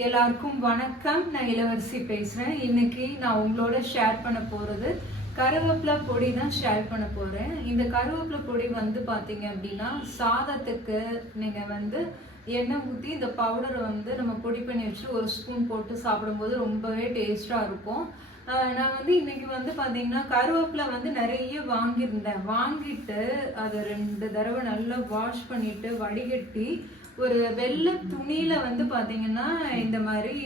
எல்லாருக்கும் வணக்கம். நான் இளவரசி பேசுறேன். இன்னைக்கு நான் உங்களோட ஷேர் பண்ண போறது கருவேப்பிலை பொடி தான் ஷேர் பண்ண போறேன். இந்த கருவேப்பிலை பொடி வந்து பாத்தீங்க அப்படின்னா சாதத்துக்கு நீங்க வந்து எண்ணெய் ஊற்றி இந்த பவுடரை வந்து நம்ம பொடி பண்ணி வச்சு ஒரு ஸ்பூன் போட்டு சாப்பிடும்போது ரொம்பவே டேஸ்டா இருக்கும். நான் வந்து இன்னைக்கு வந்து பாத்தீங்கன்னா கருவேப்பிலை வந்து நிறைய வாங்கியிருந்தேன். வாங்கிட்டு அதை 2 தடவை நல்லா வாஷ் பண்ணிட்டு வடிகட்டி ஒரு வெள்ளை துணியில வந்து பாத்தீங்கன்னா இந்த மாதிரி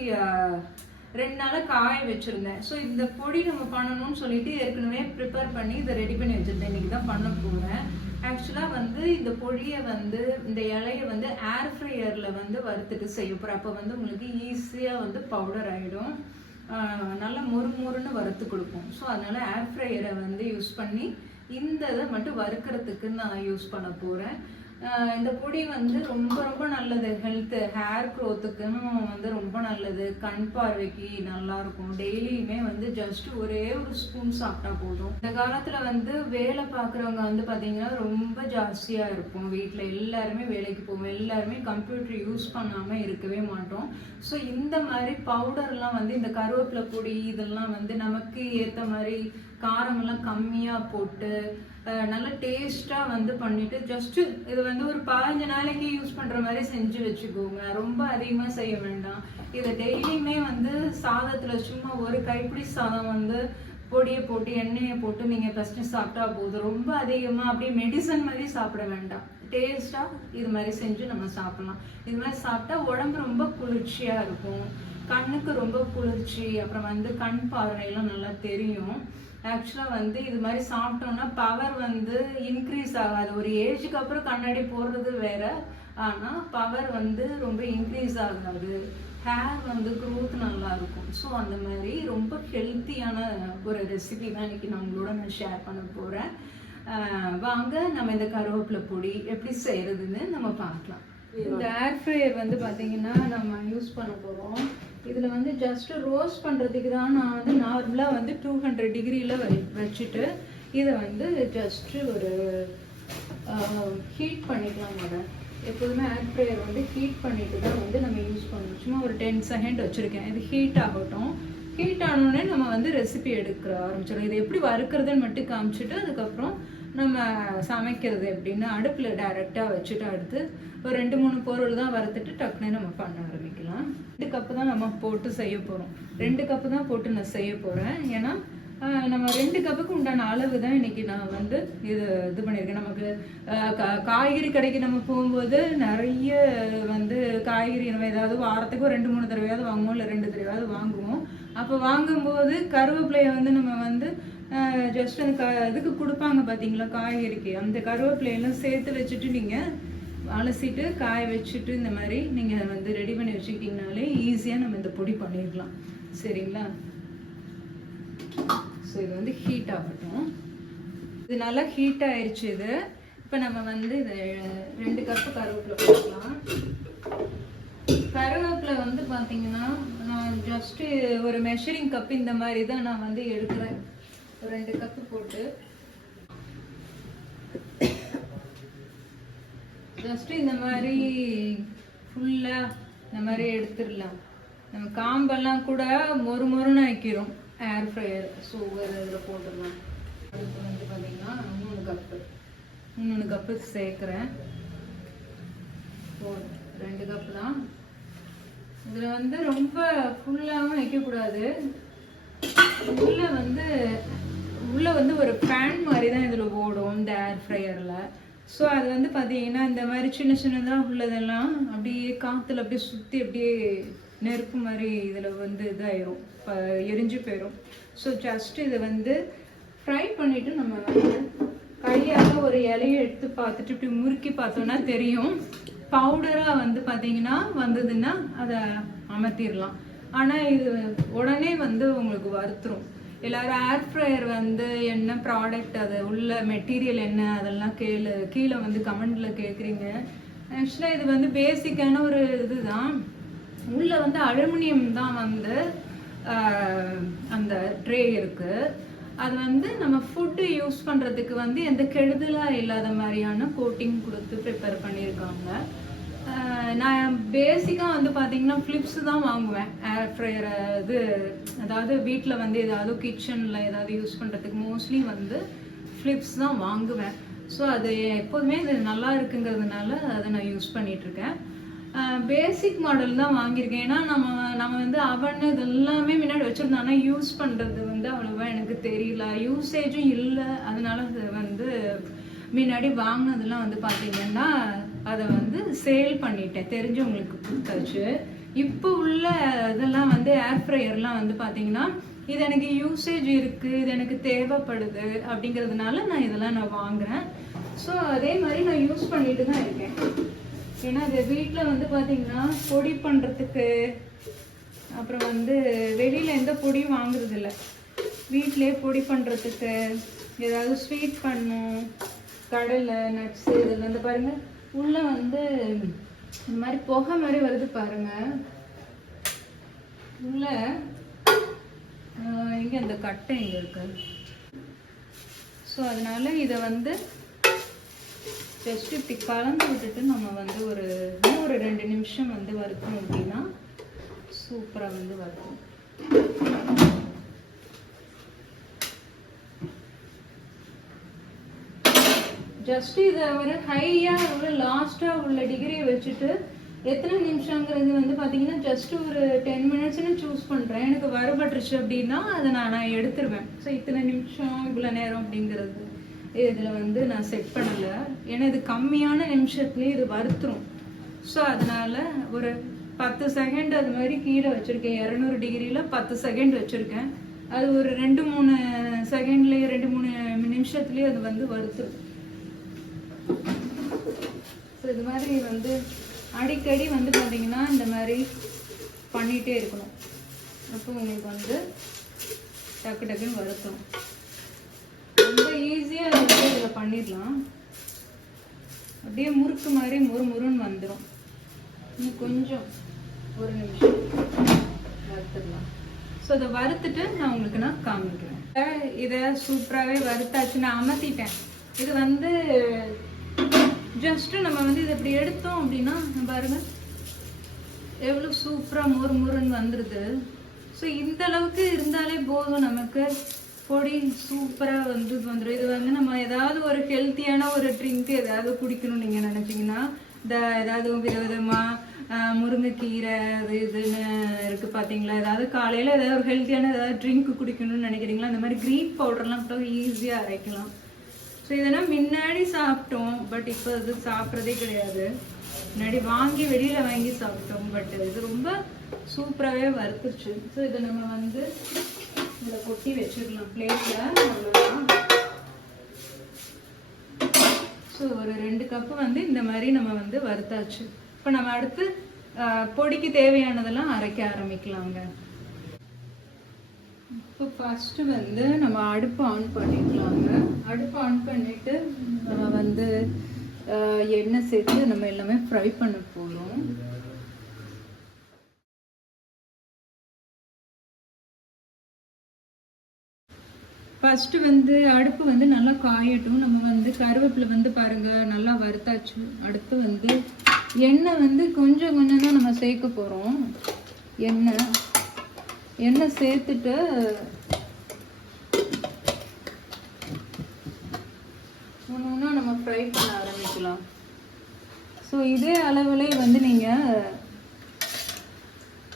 2 நாளா காய வச்சிருந்தேன். ஸோ இந்த பொடி நம்ம பண்ணணும்னு சொல்லிட்டு ஏற்கனவே ப்ரிப்பேர் பண்ணி இதை ரெடி பண்ணி வச்சிருந்தேன். இன்னைக்கு தான் பண்ண போறேன். ஆக்சுவலா வந்து இந்த பொடியை வந்து இந்த இலையை வந்து ஏர் ஃப்ரையர்ல வந்து வறுத்துட்டு செய்ய போறேன். அப்போ வந்து உங்களுக்கு ஈஸியா வந்து பவுடர் ஆயிடும். நல்லா மொறுன்னு வறுத்து கொடுக்கும். ஸோ அதனால ஏர் ஃப்ரையரை வந்து யூஸ் பண்ணி இந்த இதை மட்டும் வறுக்கிறதுக்கு நான் யூஸ் பண்ண போறேன். இந்த பொடி வந்து ரொம்ப ரொம்ப நல்லது. ஹெல்த்து, ஹேர் க்ரோத்துக்குன்னு வந்து ரொம்ப நல்லது. கண் பார்வைக்கு நல்லா இருக்கும். டெய்லியுமே வந்து ஜஸ்ட் ஒரே ஒரு ஸ்பூன் சாப்பிட்டா போதும். இந்த காலத்துல வந்து வேலை பார்க்குறவங்க வந்து பாத்தீங்கன்னா ரொம்ப ஜாஸ்தியா இருக்கும். வீட்டுல எல்லாருமே வேலைக்கு போவோம். எல்லாருமே கம்ப்யூட்டர் யூஸ் பண்ணாம இருக்கவே மாட்டோம். ஸோ இந்த மாதிரி பவுடர்லாம் வந்து இந்த கருவேப்பிலை பொடி இதெல்லாம் வந்து நமக்கு ஏற்ற மாதிரி காரமெல்லாம் கம்மியா போட்டு நல்ல டேஸ்டா வந்து பண்ணிட்டு ஜஸ்ட் இது வந்து ஒரு 15 நாளைக்கு யூஸ் பண்ற மாதிரி செஞ்சு வச்சுக்கோங்க. ரொம்ப அதிகமா செய்ய வேண்டாம். இதை டெய்லியுமே வந்து சாதத்துல சும்மா ஒரு கைப்பிடி சாதம் வந்து பொடியை போட்டு எண்ணெயை போட்டு நீங்க ஃபர்ஸ்ட் சாப்பிட்டா போதும். ரொம்ப அதிகமா அப்படியே மெடிசன் மாதிரி சாப்பிட வேண்டாம். டேஸ்டா இது மாதிரி செஞ்சு நம்ம சாப்பிடலாம். இது மாதிரி சாப்பிட்டா உடம்பு ரொம்ப குளிர்ச்சியா இருக்கும். கண்ணுக்கு ரொம்ப குளிர்ச்சி. அப்புறம் வந்து கண் பார்வையெல்லாம் நல்லா தெரியும். ஆக்சுவலா வந்து இது மாதிரி சாப்பிட்டோம்னா பவர் வந்து இன்க்ரீஸ் ஆகாது. ஒரு ஏஜுக்கு அப்புறம் கண்ணாடி போடுறது வேற, ஆனா பவர் வந்து ரொம்ப இன்க்ரீஸ் ஆகாது. ஹேர் வந்து க்ரோத் நல்லா இருக்கும். ஸோ அந்த மாதிரி ரொம்ப ஹெல்த்தியான ஒரு ரெசிபி தான் இன்னைக்கு நான் உங்களோட நான் ஷேர் பண்ண போறேன். வாங்க நம்ம இந்த கருவேப்பிலை பொடி எப்படி செய்யறதுன்னு நம்ம பார்க்கலாம். இந்த ஏர் ஃப்ரையர் வந்து பாத்தீங்கன்னா நம்ம யூஸ் பண்ண போறோம். இதுல வந்து ஜஸ்ட் ரோஸ்ட் பண்றதுக்கு தான் நான் வந்து நார்மலா வந்து 200 டிகிரியில வச்சுட்டு இதை வந்து ஜஸ்ட் ஒரு ஹீட் பண்ணிக்கலாம். எப்போதுமே ஏர் ஃப்ரையர் வந்து ஹீட் பண்ணிட்டு தான் வந்து நம்ம யூஸ் பண்ணணும். சும்மா ஒரு 10 செகண்ட் வச்சிருக்கேன். இது ஹீட் ஆகட்டும். ஹீட் ஆனோடனே நம்ம வந்து ரெசிபி எடுக்க ஆரம்பிச்சிடும். இது எப்படி வறுக்கிறதுன்னு மட்டும் காமிச்சிட்டு அதுக்கப்புறம் நம்ம சமைக்கிறது எப்படின்னு அடுப்பில் டைரெக்டாக வச்சுட்டு அடுத்து ஒரு 2-3 பொருள் தான் வறுத்துட்டு டக்குனே நம்ம பண்ண ஆரம்பிக்கலாம். 2 கப்பு தான் நம்ம போட்டு செய்ய போகிறோம். 2 கப்பு தான் போட்டு நான் செய்ய போகிறேன். ஏன்னா நம்ம 2 கப்புக்கு உண்டான அளவு தான் இன்னைக்கு நான் வந்து இது பண்ணியிருக்கேன். நமக்கு காய்கறி கடைக்கு நம்ம போகும்போது நிறைய வந்து காய்கறி நம்ம ஏதாவது வாரத்துக்கு ஒரு 2-3 தடவையாவது வாங்குவோம், இல்லை 2 தடவையாவது வாங்குவோம். அப்போ வாங்கும்போது கருவேப்பிலையை வந்து நம்ம வந்து ஜஸ்ட் அந்த இதுக்கு கொடுப்பாங்க பார்த்தீங்களா, காய்கறிக்கு. அந்த கருவேப்பிலையெல்லாம் சேர்த்து வச்சுட்டு நீங்கள் அலசிட்டு காய வச்சுட்டு இந்த மாதிரி நீங்கள் வந்து ரெடி பண்ணி வச்சுக்கிட்டிங்கனாலே ஈஸியாக நம்ம இந்த பொடி பண்ணிடலாம். சரிங்களா? ஸோ இது வந்து ஹீட் ஆகட்டும். இது நல்லா ஹீட் ஆயிடுச்சு. இது இப்போ நம்ம வந்து இதை 2 கப்பு கருவேப்பிலை போடலாம். கருவேப்பிலை வந்து பார்த்தீங்கன்னா நான் ஜஸ்ட்டு ஒரு மெஷரிங் கப் இந்த மாதிரி தான் நான் வந்து எடுக்கிறேன். ஒரு 2 கப்பு போட்டு ஜஸ்ட் இந்த மாதிரி ஃபுல்லா இந்த மாதிரி எடுத்துடலாம். நம்ம காம்பெல்லாம் கூட மொறுன்னு வைக்கிறோம் ஏர் ஃப்ரையர். ஸோ ஒரு இதில் போட்டுடலாம். அடுத்து வந்து பார்த்தீங்கன்னா 3 கப்பு சேர்க்குறேன். 2 கப்பு தான். இதில் வந்து ரொம்ப ஃபுல்லாகவும் வைக்கக்கூடாது. உள்ள வந்து ஒரு பேன் மாதிரி தான் இதில் ஓடும் இந்த ஏர் ஃப்ரையரில். ஸோ அது வந்து பார்த்தீங்கன்னா இந்த மாதிரி சின்னதாக உள்ளதெல்லாம் அப்படியே காற்றுல அப்படியே சுற்றி அப்படியே நெருப்பு மாதிரி இதில் வந்து இதாயிரும், எரிஞ்சு போயிடும். ஸோ ஜஸ்ட் இதை வந்து ஃப்ரை பண்ணிவிட்டு நம்ம வந்து கையால் ஒரு இலையை எடுத்து பார்த்துட்டு இப்படி முறுக்கி பார்த்தோன்னா தெரியும். பவுடராக வந்து பார்த்தீங்கன்னா வந்ததுன்னா அதை அமர்த்திடலாம். ஆனால் இது உடனே வந்து உங்களுக்கு வறுத்துரும். எல்லாரும் ஏர் ஃப்ரையர் வந்து என்ன ப்ராடக்ட், அது உள்ள மெட்டீரியல் என்ன அதெல்லாம் கீழே வந்து கமெண்ட்ல கேட்குறீங்க. ஆக்சுவலாக இது வந்து பேசிக்கான ஒரு இதுதான். உள்ள வந்து அலுமினியம் தான் வந்து அந்த ட்ரே இருக்கு. அது வந்து நம்ம ஃபுட்டு யூஸ் பண்ணுறதுக்கு வந்து எந்த கெடுதலாக இல்லாத மாதிரியான கோட்டிங் கொடுத்து ப்ரிப்பேர் பண்ணியிருக்காங்க. நான் பேசிக்காக வந்து பார்த்தீங்கன்னா ஃப்ளிப்ஸ் தான் வாங்குவேன். ஏர் ஃப்ரையரை இது அதாவது வீட்டில் வந்து ஏதாவது கிச்சனில் ஏதாவது யூஸ் பண்ணுறதுக்கு மோஸ்ட்லி வந்து ஃப்ளிப்ஸ் தான் வாங்குவேன். ஸோ அது எப்போதுமே இது நல்லா இருக்குங்கிறதுனால அதை நான் யூஸ் பண்ணிகிட்ருக்கேன். பேசிக் மாடல் தான் வாங்கியிருக்கேன். ஏன்னா நம்ம வந்து அவன் இது எல்லாமே முன்னாடி வச்சுருந்தோன்னா யூஸ் பண்ணுறது வந்து அவ்வளோவா எனக்கு தெரியல, யூசேஜும் இல்லை. அதனால அது வந்து முன்னாடி வாங்கினதெல்லாம் வந்து பார்த்தீங்கன்னா அதை வந்து சேல் பண்ணிட்டேன், தெரிஞ்சவங்களுக்கு கொடுத்தாச்சு. இப்போ உள்ள இதெல்லாம் வந்து ஏர் ஃப்ரையர்லாம் வந்து பார்த்தீங்கன்னா இது எனக்கு யூசேஜ் இருக்குது, இது எனக்கு தேவைப்படுது அப்படிங்கிறதுனால நான் இதெல்லாம் வாங்குகிறேன். ஸோ அதே மாதிரி நான் யூஸ் பண்ணிட்டு தான் இருக்கேன். ஏன்னா அது வீட்டில் வந்து பார்த்தீங்கன்னா பொடி பண்ணுறதுக்கு, அப்புறம் வந்து வெளியில் எந்த பொடியும் வாங்குறதில்ல, வீட்டிலே பொடி பண்ணுறதுக்கு ஏதாவது ஸ்வீட் பண்ணும், கடலை நட்ஸு இதில் வந்து பாருங்கள் உள்ளே வந்து இந்த மாதிரி புகை மாதிரி வருது பாருங்கள். உள்ள இங்கே அந்த கட்டை இங்கே இருக்கு. ஸோ அதனால இதை வந்து ஜஸ்ட் இப்படி கலந்து விட்டுட்டு நம்ம வந்து ஒரு 2 நிமிஷம் வந்து வறுக்கணும் அப்படின்னா சூப்பராக வந்து வறுக்கும். ஜஸ்ட் இதை ஒரு ஹையாக உள்ள லாஸ்ட்டாக உள்ள டிகிரியை வச்சுட்டு எத்தனை நிமிஷங்கிறது வந்து பார்த்தீங்கன்னா ஜஸ்ட் ஒரு 10 மினிட்ஸ்னு சூஸ் பண்ணுறேன். எனக்கு வரப்பட்டுருச்சு அப்படின்னா அதை நான் எடுத்துருவேன். ஸோ இத்தனை நிமிஷம் இவ்வளோ நேரம் அப்படிங்கிறது இதில் வந்து நான் செட் பண்ணலை. ஏன்னா இது கம்மியான நிமிஷத்துலேயே இது வறுத்துரும். ஸோ அதனால் ஒரு 10 செகண்ட் அது மாதிரி கீழே வச்சுருக்கேன். 200 டிகிரியில் 10 செகண்ட் வச்சுருக்கேன். அது ஒரு 2-3 செகண்ட்லேயே 2-3 நிமிஷத்துலேயே அது வந்து வறுத்துரும். ஸோ இது மாதிரி வந்து அடிக்கடி வந்து பார்த்தீங்கன்னா இந்த மாதிரி பண்ணிகிட்டே இருக்கணும். அப்போ உங்களுக்கு வந்து டக்கு டக்குன்னு வறுத்துரும். ரொம்ப ஈஸியாக வந்து இதில் பண்ணிடலாம். அப்படியே முறுக்கு மாதிரி முறுன்னு வந்துடும். இன்னும் கொஞ்சம் ஒரு நிமிஷம் வறுத்துடலாம். ஸோ அதை வறுத்துட்டு நான் உங்களுக்கு காமிக்கிறேன். இதை சூப்பராகவே வறுத்தாச்சு, நான் அமர்த்திட்டேன். இது வந்து ஜஸ்ட்டு நம்ம வந்து இதை இப்படி எடுத்தோம் அப்படின்னா பாருங்க எவ்வளோ சூப்பராக முறுன்னு வந்துடுது. ஸோ இந்த அளவுக்கு இருந்தாலே போதும், நமக்கு பொடி சூப்பராக வந்து வந்துடும். இது வந்து நம்ம ஏதாவது ஒரு ஹெல்த்தியான ஒரு ட்ரிங்க் ஏதாவது குடிக்கணும்னு நீங்கள் நினச்சிங்கன்னா ஏதாவது விதவிதமாக முருங்கைக்கீரை அது இதுன்னு இருக்குது பார்த்தீங்களா, ஏதாவது காலையில் ஏதாவது ஒரு ஹெல்த்தியான ஏதாவது ட்ரிங்க் குடிக்கணும்னு நினைக்கிறீங்களா, அந்த மாதிரி க்ரீன் பவுடர்லாம் கூட ஈஸியாக அரைக்கலாம். ஸோ இதெல்லாம் முன்னாடி சாப்பிட்டோம், பட் இப்போ இது சாப்பிட்றதே கிடையாது. முன்னாடி வாங்கி வெளியில் வாங்கி சாப்பிட்டோம், பட் இது ரொம்ப சூப்பராகவே வறுத்துருச்சு. ஸோ இதை நம்ம வந்து இதில் கொட்டி வச்சிடலாம் பிளேட்டில். அவ்வளோதான். ஸோ ஒரு 2 கப்பு வந்து இந்த மாதிரி நம்ம வந்து வறுத்தாச்சு. இப்போ நம்ம அடுத்து பொடிக்கு தேவையானதெல்லாம் அரைக்க ஆரம்பிக்கலாங்க. இப்போ ஃபஸ்ட்டு வந்து நம்ம அடுப்பு ஆன் பண்ணிக்கலாங்க. அடுப்பு ஆன் பண்ணிவிட்டு நம்ம வந்து எண்ணெய் சேர்த்து நம்ம எல்லாமே ஃப்ரை பண்ண போகிறோம். ஃபஸ்ட்டு வந்து அடுப்பு வந்து நல்லா காயட்டும். நம்ம வந்து கருவேப்பிலை வந்து பாருங்கள் நல்லா வறுத்தாச்சு. அடுத்து வந்து எண்ணெய் வந்து கொஞ்சம் தான் நம்ம சேர்க்க போகிறோம். எண்ணெய் சேர்த்துட்டு ஒன்று நம்ம ஃப்ரை பண்ண ஆரம்பிக்கலாம். ஸோ இதே அளவுலே வந்து நீங்கள்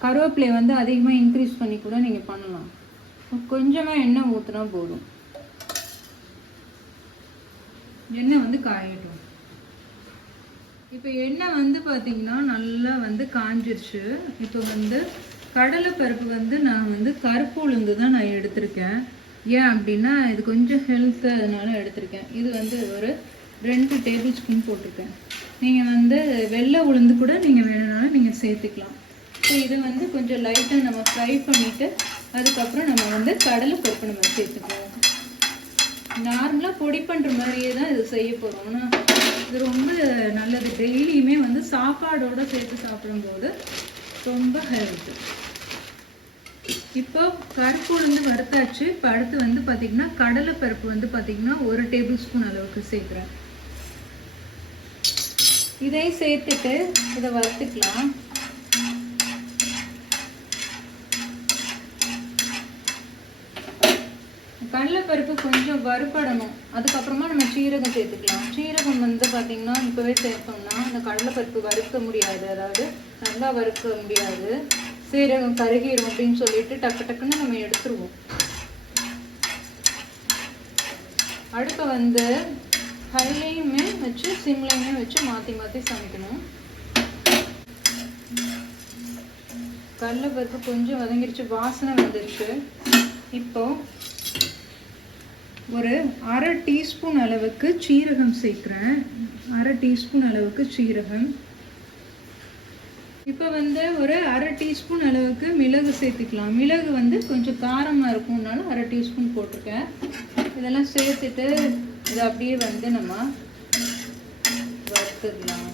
கருவேப்பிலையை வந்து அதிகமாக இன்க்ரீஸ் பண்ணி கூட நீங்கள் பண்ணலாம். கொஞ்சமாக எண்ணெய் ஊற்றினா போதும். எண்ணெய் வந்து காயட்டும். இப்போ எண்ணெய் வந்து பார்த்தீங்கன்னா நல்லா வந்து காஞ்சிருச்சு. இப்போ வந்து கடலைப்பருப்பு வந்து நான் வந்து கருப்பு உளுந்து தான் நான் எடுத்திருக்கேன். ஏன் அப்படின்னா இது கொஞ்சம் ஹெல்த்து, அதனால எடுத்திருக்கேன். இது வந்து ஒரு 2 டேபிள் ஸ்பூன் போட்டிருக்கேன். நீங்கள் வந்து வெள்ளை உளுந்து கூட நீங்கள் வேணும்னாலும் நீங்கள் சேர்த்துக்கலாம். ஸோ இது வந்து கொஞ்சம் லைட்டாக நம்ம ஃப்ரை பண்ணிவிட்டு அதுக்கப்புறம் நம்ம வந்து கடலைப்பருப்பு நம்ம சேர்த்துக்குவோம். நார்மலாக பொடி பண்ணுற மாதிரியே தான் இது செய்ய போகிறோம். ஆனால் இது ரொம்ப நல்லது. டெய்லியுமே வந்து சாப்பாடோடு சேர்த்து சாப்பிடும்போது ரொம்ப ஹெல்த்து. இப்போ கருப்பு உளுந்து வறுத்தாச்சு. இப்போ அடுத்து வந்து பார்த்திங்கன்னா கடலைப்பருப்பு வந்து பார்த்திங்கன்னா 1 டேபிள் ஸ்பூன் அளவுக்கு சேர்க்குறேன். இதையும் சேர்த்துட்டு இதை வறுத்துக்கலாம். கடலைப்பருப்பு கொஞ்சம் வறுபடணும். அதுக்கப்புறமா நம்ம சீரகம் சேர்த்துக்கலாம். சீரகம் வந்து பார்த்திங்கன்னா இப்போவே சேர்த்தோம்னா அந்த கடலைப்பருப்பு வறுக்க முடியாது, அதாவது நல்லா வறுக்க முடியாது, சீரகம் கருகிரும் அப்படின்னு சொல்லிட்டு டக்கு டக்குன்னு நம்ம எடுத்துருவோம். அடுப்பை வந்து ஹைலையுமே வச்சு சிம்லையுமே வச்சு மாற்றி மாற்றி சமைக்கணும். கடலைப்பருப்பு கொஞ்சம் வதங்கிடுச்சு, வாசனை வந்துருச்சு. இப்போ ஒரு 1/2 டீஸ்பூன் அளவுக்கு சீரகம் சேர்க்குறேன். 1/2 டீஸ்பூன் அளவுக்கு சீரகம். இப்போ வந்து ஒரு 1/2 டீஸ்பூன் அளவுக்கு மிளகு சேர்த்துக்கலாம். மிளகு வந்து கொஞ்சம் காரமாக இருக்கும்னால 1/2 டீஸ்பூன் போட்டிருக்கேன். இதெல்லாம் சேர்த்துட்டு இதை அப்படியே வந்து நம்ம வறுத்துக்கலாம்.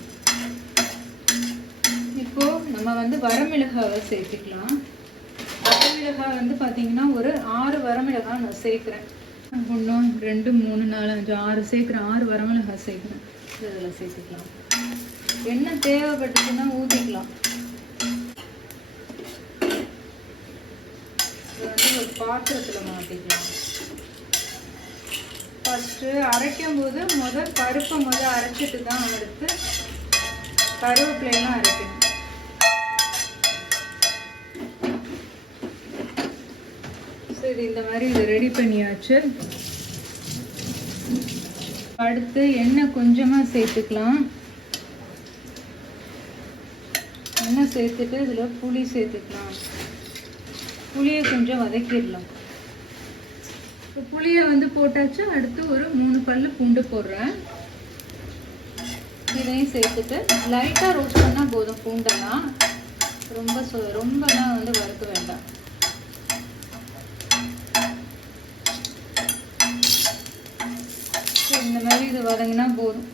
இப்போது நம்ம வந்து வரமிளகாவை சேர்த்துக்கலாம். வரமிளகாய் வந்து பார்த்திங்கன்னா ஒரு 6 வரமிளகாய் நான் சேர்க்குறேன். 1 2 3 4 5 6 சேர்க்குறேன். 6 வரமிளகாய் சேர்க்குறேன். இதில் சேர்த்துக்கலாம். எண்ணெய் தேவைப்பட்டுச்சுன்னா ஊற்றிக்கலாம். இதை வந்து ஒரு பாத்திரத்தில் மாற்றிக்கலாம். ஃபஸ்ட்டு அரைக்கும் போது பருப்பை அரைச்சிட்டு தான் எடுத்து கருவேப்பிலையெல்லாம் அரைக்கணும். சரி, இந்த மாதிரி இதை ரெடி பண்ணியாச்சு. அடுத்து எண்ணெய் கொஞ்சமாக சேர்த்துக்கலாம். எண்ணெய் சேர்த்துட்டு இதில் புளி சேர்த்துக்கலாம். புளியை கொஞ்சம் வதக்கிடலாம். இப்போ புளியை வந்து போட்டாச்சு. அடுத்து ஒரு 3 பல்லு பூண்டு போடுறேன். இதையும் சேர்த்துட்டு லைட்டாக ரோஸ்ட் பண்ணால் போதும். பூண்டெல்லாம் ரொம்பலாம் வந்து வறுக்க வேண்டாம். இந்த மாதிரி இது வதங்கினா போதும்.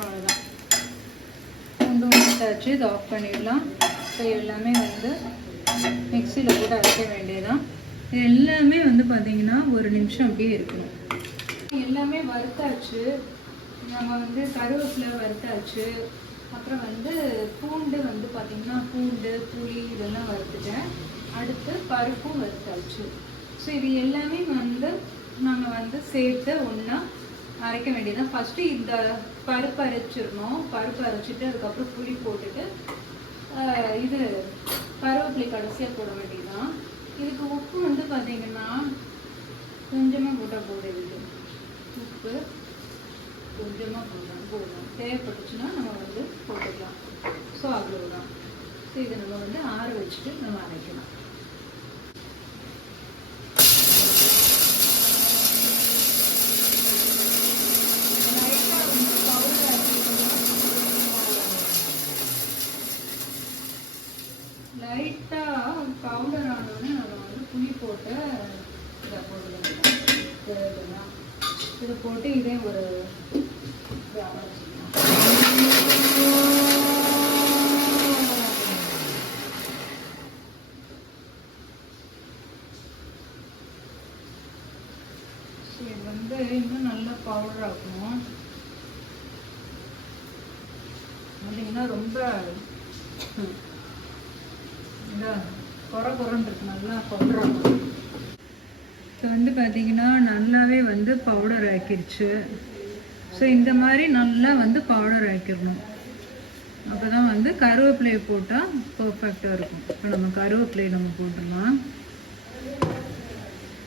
அவ்வளோதான், பூண்டும் வச்சாச்சு. இதை ஆஃப் பண்ணிடலாம். இப்போ எல்லாமே வந்து மிக்சியில் போட்டு அரைக்க வேண்டியதான். இது எல்லாமே வந்து பார்த்திங்கன்னா 1 நிமிஷம் அப்படியே இருக்கணும். எல்லாமே வறுத்தாச்சு. நம்ம வந்து கருவேப்பிலை வறுத்தாச்சு. அப்புறம் வந்து பூண்டு வந்து பார்த்திங்கன்னா பூண்டு புளி இதெல்லாம் வறுத்துட்டேன். அடுத்து பருப்பும் வறுத்தாச்சு. ஸோ இது எல்லாமே வந்து நம்ம வந்து சேர்த்து ஒன்றா அரைக்க வேண்டியதான். ஃபஸ்ட்டு இந்த பருப்பு அரைச்சிடணும். பருப்பு அரைச்சிட்டு அதுக்கப்புறம் புளி போட்டுட்டு இது கருவேப்பிலை கடைசியாக போட வேண்டியதான். இதுக்கு உப்பு வந்து பார்த்திங்கன்னா கொஞ்சமாக போட்டால் போடுறது. உப்பு கொஞ்சமாக போடணும். தேவைப்பட்டுச்சுன்னா நம்ம வந்து போட்டுக்கலாம். ஸோ அவ்வளவுதான். ஸோ இதை நம்ம வந்து ஆற வச்சுட்டு நம்ம அரைக்கலாம். லைட்டாக பவுடர் ஆனோடனே நம்ம வந்து புளி போட்டு இதை போட்டுக்கலாம். இதை போட்டு இதே ஒரு இது வந்து இன்னும் நல்லா பவுடர் ஆக்கணும். அப்படின்னா ரொம்ப குறன்னு இருக்கு. நல்லா பவுடர் ஆக்கணும். இப்போ வந்து பார்த்திங்கன்னா நல்லாவே வந்து பவுடர் ஆக்கிடுச்சு. ஸோ இந்த மாதிரி நல்லா வந்து பவுடர் ஆக்கிடணும். அப்போ தான் வந்து கருவேப்பிலையை போட்டால் பர்ஃபெக்டாக இருக்கும். இப்போ நம்ம கருவேப்பிலையை நம்ம போட்டுடலாம்.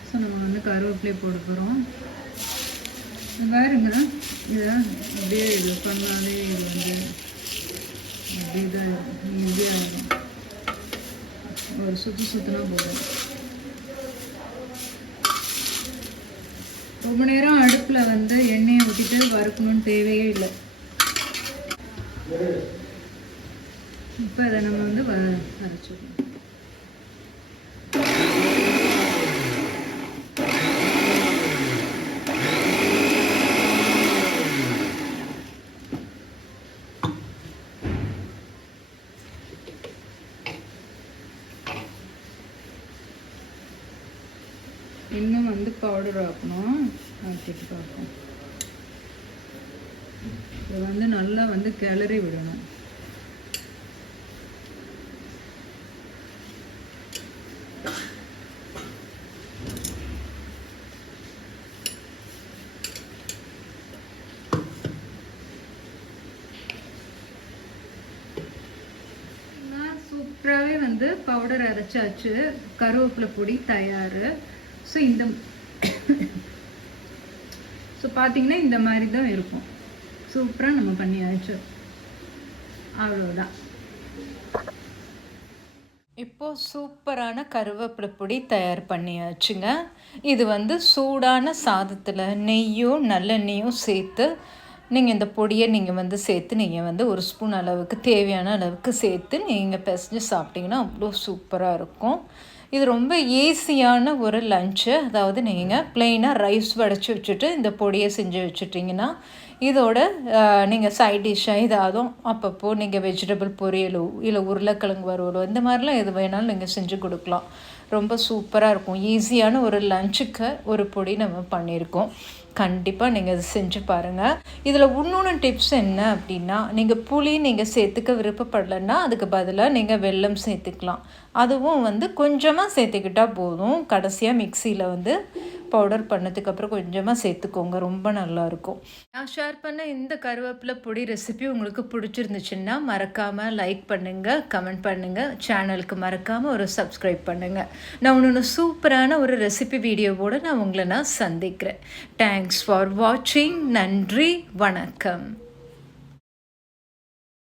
ஸோ நம்ம வந்து கருவேப்பிலையை போட போகிறோம். பாருங்க, இதை அப்படியே இது பண்ணாலே இது வந்து அப்படியே தான் ஈஸியாக ஆகிடும். ஒரு சுற்றினா போதும். ரொம்ப நேரம் அடுப்பில் வந்து எண்ணெயை ஊற்றிட்டு வறுக்கணும்னு தேவையே இல்லை. இப்போ அதை நம்ம வந்து அரைச்சிடணும். இன்னும் வந்து பவுடர் ஆக்கணும். ஆக்கிட்டு பார்ப்போம். இதை வந்து நல்லா வந்து கிளறி விடணும். சூப்பராகவே வந்து பவுடர் அரைச்சாச்சு. கருவேப்பிலை பொடி தயார். ஸோ பார்த்தீங்கன்னா இந்த மாதிரி தான் இருக்கும். சூப்பராக நம்ம பண்ணியாச்சு. அவ்வளோதான். இப்போது சூப்பரான கருவேப்பிலை பொடி தயார் பண்ணியாச்சுங்க. இது வந்து சூடான சாதத்தில் நெய்யும் நல்லெண்ணெயும் சேர்த்து நீங்கள் இந்த பொடியை நீங்கள் வந்து சேர்த்து நீங்கள் வந்து 1 ஸ்பூன் அளவுக்கு தேவையான அளவுக்கு சேர்த்து நீங்கள் பிசைஞ்சு சாப்பிட்டிங்கன்னா அவ்வளோ சூப்பராக இருக்கும். இது ரொம்ப ஈஸியான ஒரு லஞ்சு. அதாவது நீங்கள் ப்ளெயினாக ரைஸ் வடைச்சி வச்சுட்டு இந்த பொடியை செஞ்சு வச்சுட்டிங்கன்னா இதோட நீங்கள் சைட் டிஷ்ஷாக ஏதாவது அப்பப்போ நீங்கள் வெஜிடபிள் பொரியலோ இல்லை உருளைக்கிழங்கு வறுவலோ இந்த மாதிரிலாம் எது வேணாலும் நீங்கள் செஞ்சு கொடுக்கலாம். ரொம்ப சூப்பராக இருக்கும். ஈஸியான ஒரு லஞ்சுக்கு ஒரு பொடி நம்ம பண்ணியிருக்கோம். கண்டிப்பாக நீங்கள் இது செஞ்சு பாருங்கள். இதில் இன்னொன்று டிப்ஸ் என்ன அப்படின்னா, நீங்கள் புளி நீங்கள் சேர்த்துக்க விருப்பப்படலைன்னா அதுக்கு பதிலாக நீங்கள் வெல்லம் சேர்த்துக்கலாம். அதுவும் வந்து கொஞ்சமாக சேர்த்துக்கிட்டால் போதும். கடைசியாக மிக்சியில் வந்து பவுடர் பண்ணதுக்கப்புறம் கொஞ்சமாக சேர்த்துக்கோங்க. ரொம்ப நல்லாயிருக்கும். நான் ஷேர் பண்ண இந்த கருவேப்பிலை பொடி ரெசிபி உங்களுக்கு பிடிச்சிருந்துச்சுன்னா மறக்காமல் லைக் பண்ணுங்கள், கமெண்ட் பண்ணுங்கள், சேனலுக்கு மறக்காமல் ஒரு சப்ஸ்கிரைப் பண்ணுங்கள். நான் இன்னொன்று சூப்பரான ஒரு ரெசிபி வீடியோவோடு நான் உங்களை சந்திக்கிறேன். தேங்க்ஸ் ஃபார் வாட்சிங். நன்றி, வணக்கம்.